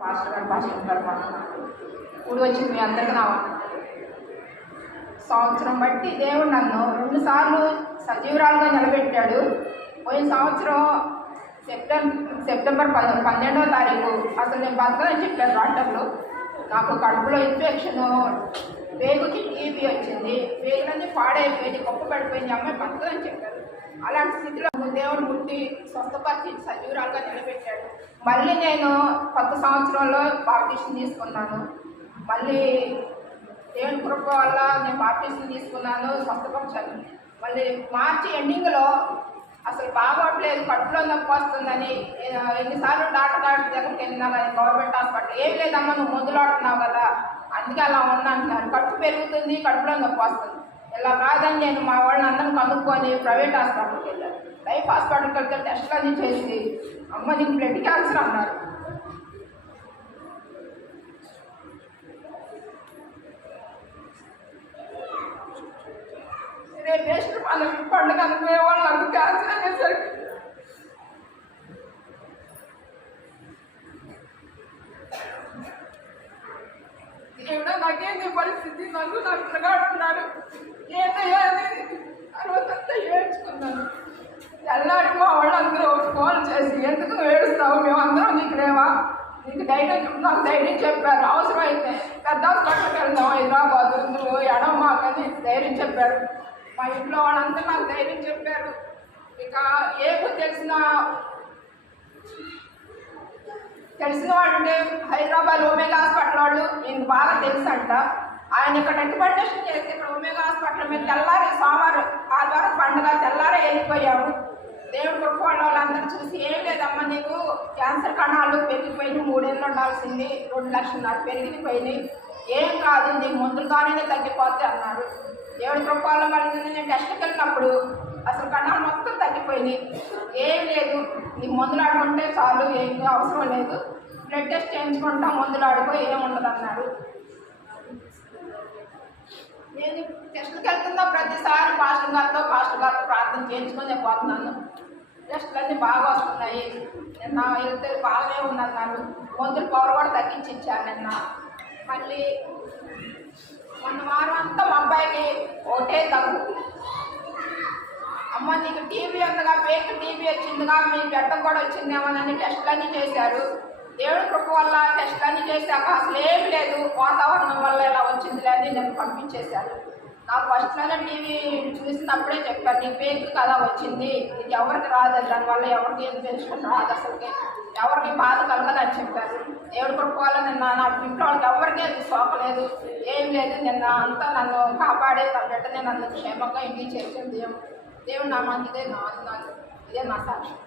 Pastor గారు pastor గారు మాట్లాడుతున్నారు ఇప్పుడు వచ్చి మీ అందరికీ నా సంవత్సరం బట్టి దేవుడు నన్ను రెండు సార్లు సజీవురాలుగా నిలబెట్టాడు. పోయిన సంవత్సరం సెప్టెంబర్ సెప్టెంబర్ పద పన్నెండవ తారీఖు అసలు నేను బతకదని చెప్పాను డాక్టర్లు. నాకు కడుపులో ఇన్ఫెక్షన్ వేగుకి టీబీ వచ్చింది. వేగులన్నీ పాడైపోయింది గొప్ప పడిపోయింది. అమ్మాయి బతకదని చెప్పారు. దేవుడు స్వస్థపరిచి సజీవురాలుగా నిలబెట్టాడు. మళ్ళీ నేను కొత్త సంవత్సరంలో బాప్టిషన్ తీసుకున్నాను. మళ్ళీ దేవుని కృప వల్ల నేను బాప్టిషన్ తీసుకున్నాను స్వస్థపరిచాను మళ్ళీ మార్చి ఎండింగ్లో అసలు బాగోట్లేదు కట్టులో నొప్పి వస్తుందని ఎన్నిసార్లు డాక్టర్ డాక్టర్ దగ్గరికి వెళ్ళినా గవర్నమెంట్ హాస్పిటల్. ఏం లేదమ్మా నువ్వు మందులు ఆడుతున్నావు కదా. అందుకే అలా ఉన్నా అంటున్నారు. కట్టు పెరుగుతుంది కడుపులో నొప్పి వస్తుంది. ఇలా కాదని నేను మా వాళ్ళని అందరం కనుక్కొని ప్రైవేట్ హాస్పిటల్కి వెళ్ళాను. లైఫ్ హాస్పిటల్కి వెళ్తే టెస్ట్లు అది చేసి అమ్మ నీకు బ్లడ్ క్యాన్సర్ అన్నారు. రేపు వేసిన పండుగ పండుగ అనుకునే వాళ్ళు నాకు క్యాన్సర్ అనేసరికి కూడా నాకేంది పరిస్థితి? నన్ను నాకు ప్రగాడుతున్నాడు ఏదయ్యా అనేది ఆ రోజంతా ఏడ్చుకున్నాను. ఎల్లాడి మా వాళ్ళందరూ ఫోన్ చేసి ఎందుకు ఏడుస్తావు? మేమందరం నీకు లేవా నీకు ధైర్యం నాకు ధైర్యం చెప్పారు. అవసరమైతే పెద్ద హాస్పిటల్కి వెళ్దాం హైదరాబాద్. నువ్వు ఎడమాకని ధైర్యం చెప్పారు. మా ఇంట్లో వాళ్ళందరూ నాకు ధైర్యం చెప్పారు. ఇక ఏమో తెలిసిన తెలిసిన వాళ్ళు ఉంటే హైదరాబాద్ ఒమేగా హాస్పిటల్ వాళ్ళు నేను బాగా తెలుసు అంట ఆయన ఇక్కడ రికమెండేషన్ చేసి ఇక్కడ ఒమేగా హాస్పిటల్ మీద తెల్లారి సోమవారం ఆదివారం పండుగ తెల్లారే వెళ్ళిపోయాము. దేవుడు కొట్టుకోవడం వాళ్ళందరూ చూసి ఏం లేదమ్మా నీకు క్యాన్సర్ కణాలు పెరిగిపోయి మూడేళ్ళు ఉండాల్సింది రెండు లక్షన్నర పెరిగిపోయినాయి. ఏం కాదు నీకు ముందుగానే తగ్గిపోతే అన్నారు. దేవుడి కృప వల్ల నేను టెస్ట్కి వెళ్ళినప్పుడు అసలు కణాలు మొత్తం తగ్గిపోయినాయి. ఏం లేదు. ఈ మందులు ఆడుకుంటే చాలు ఏం అవసరం లేదు. బ్లడ్ టెస్ట్ చేయించుకుంటా మందులు ఆడుకో ఏం ఉండదు అన్నారు. నేను టెస్ట్కి వెళ్తున్నా ప్రతిసారి పాస్టర్ గారితో పాస్టర్ గారితో ప్రార్థన చేయించుకొని పోతున్నాను. టెస్టులు అన్నీ బాగా వస్తున్నాయి. నిన్న వెళ్తే బాగానే ఉన్నాను మందులు పవర్ కూడా తగ్గించి ఇచ్చాను నిన్న. మళ్ళీ మొన్న వారం అంతా మా అబ్బాయికి ఒకటే తగ్గు అమ్మ నీకు టీవీ ఉందిగా ఫేక్ టీవీ వచ్చిందిగా మీ బిడ్డ కూడా వచ్చిందేమోనని టెస్టులన్నీ చేశారు. దేవుడి కృప వల్ల టెస్టులన్నీ చేశాక అసలు ఏమి లేదు. వాతావరణం వల్ల ఇలా వచ్చింది అని నేను పంపించేశాను నాకు ఫస్ట్లోనే టీవీ చూసినప్పుడే చెప్పారు నీ ఫేక్ కదా వచ్చింది. ఇది ఎవరికి రాదు దానివల్ల ఎవరికి ఏం తెలుసుకుని రాదు అసలుకి. ఎవరికి బాధ కలగదని చెప్పారు. దేవుడు కృప వల్ల నిన్న నా ఇంట్లో వాళ్ళకి ఎవరికి అది సోకలేదు ఏం లేదు నిన్న అంతా నన్ను కాపాడే నా బిడ్డని నన్ను క్షేమంగా ఇంటికి చేసింది దేవుడు. దేవుడు నా మంచిదే నా వందనాలు ఇదే నా సాక్ష్యం.